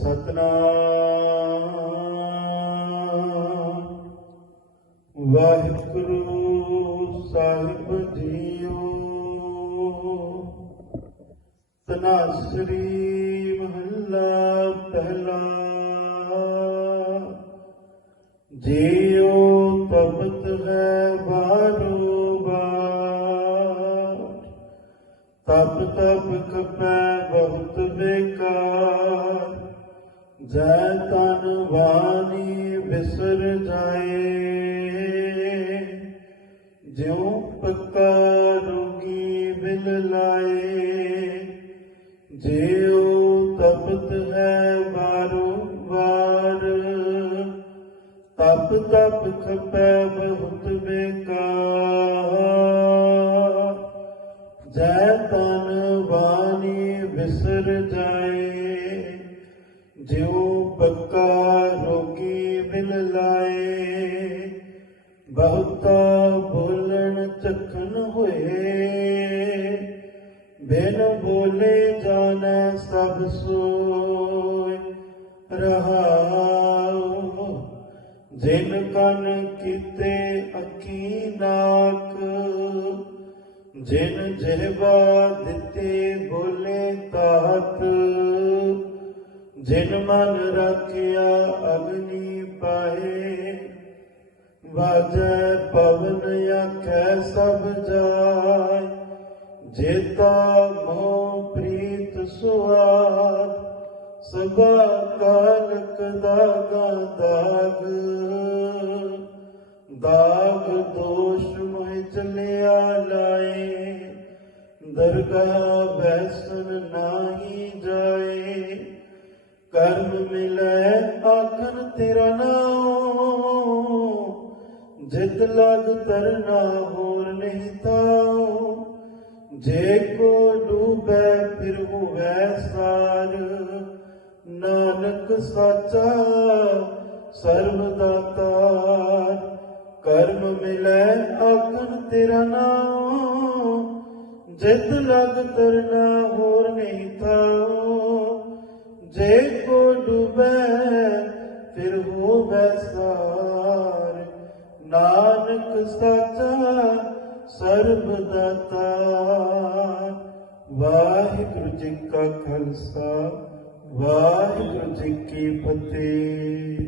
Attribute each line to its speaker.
Speaker 1: ਸਤਨਾਮ। ਵਾਹਿਗੁਰੂ ਸਾਹਿਬ ਜੀਓ। ਤਨਾਸਰੀ ਮਹੱਲਾ ਪਹਿਲਾ। ਜੀਓ ਤਪਤ ਹੈ ਬਾਰੋ ਬਾਰ ਤਪ ਤਪ ਕਪੈ ਬਹੁਤ ਬੇਕਾਰ। ਜੈ ਤਨ ਵਾਨੀ ਵਿਸਰ ਜਾਏ, ਜਿਉ ਪੱਕਾ ਰੋਗੀ ਮਿਲ ਲਾਏ, ਜਿਉ ਤਪਤ ਹੈ ਬਾਰੋ ਬਾਰ ਤਪ ਤਪ ਖਪੈ ਬਹੁਤ ਬੇਕਾਰ। ਜੈ ਤਨ ਵਾਨੀ ਵਿਸਰ ਜਾਏ ਜਿਉ ਪੱਕਾ ਰੋਗੀ ਬਿਲ ਲਾਏ, ਬਹੁਤਾ ਬੋਲਣ ਚਖਣ ਹੋਏ। ਬਿਨ ਬੋਲੇ ਜਾਣੈ ਸਭ ਸੋਇ ਰਹਾਉ। ਜਿਨ ਕਨ ਕੀਤੇ ਅੱਖੀ ਨਾਕ, ਜਿਨ ਜਿਹਵਾ ਦਿੱਤੇ ਬੋਲੇ ਤਾਤ ਜਿਨ ਮਨ ਰੱਖਿਆ ਅਗਨੀ ਪਾਏ, ਵਾਜੈ ਪਵਨ ਆਖੈ ਸਭ ਜਾਇ ਜੇਤਾ ਮੋਹ ਪ੍ਰੀਤ ਸੁਆਦ, ਸਦਾ ਕਾਲਕ ਦਾਗਾ ਦਾਗ। ਦਾਗ ਦੋਸ਼ ਮੋਹਿ ਚਲਿਆ ਲਾਏ, ਦਰਗਾਹ ਬੈਸਨ ਨਾਹੀ ਜਾਏ। ਕਰਮ ਮਿਲੈ ਆਖਣ ਤੇਰਾ ਨਾਮ ਜਿਤ ਲਗ ਤਰਨਾ ਹੋਰ ਨਹੀਂ ਤਾਉ। ਜੇ ਕੋ ਡੂਬੈ ਫਿਰ ਹੋਵੇ ਸਾਰ। ਨਾਨਕ ਸਾਚਾ ਸਰਬ ਦਾਤਾਰ ਕਰਮ ਮਿਲੈ ਆਖਣ ਤੇਰਾ ਨਾਮ ਜਿਤ ਲਗ ਤਰਨਾ ਹੋਰ ਫਿਰ ਹੋਵੈ ਸਾਰ। ਨਾਨਕ ਸਾਚਾ ਸਰਬ ਦਾਤਾ ਵਾਹਿਗੁਰੂ ਜੀ ਕਾ ਖਾਲਸਾ, ਵਾਹਿਗੁਰੂ ਜੀ ਕੀ ਫਤਿਹ।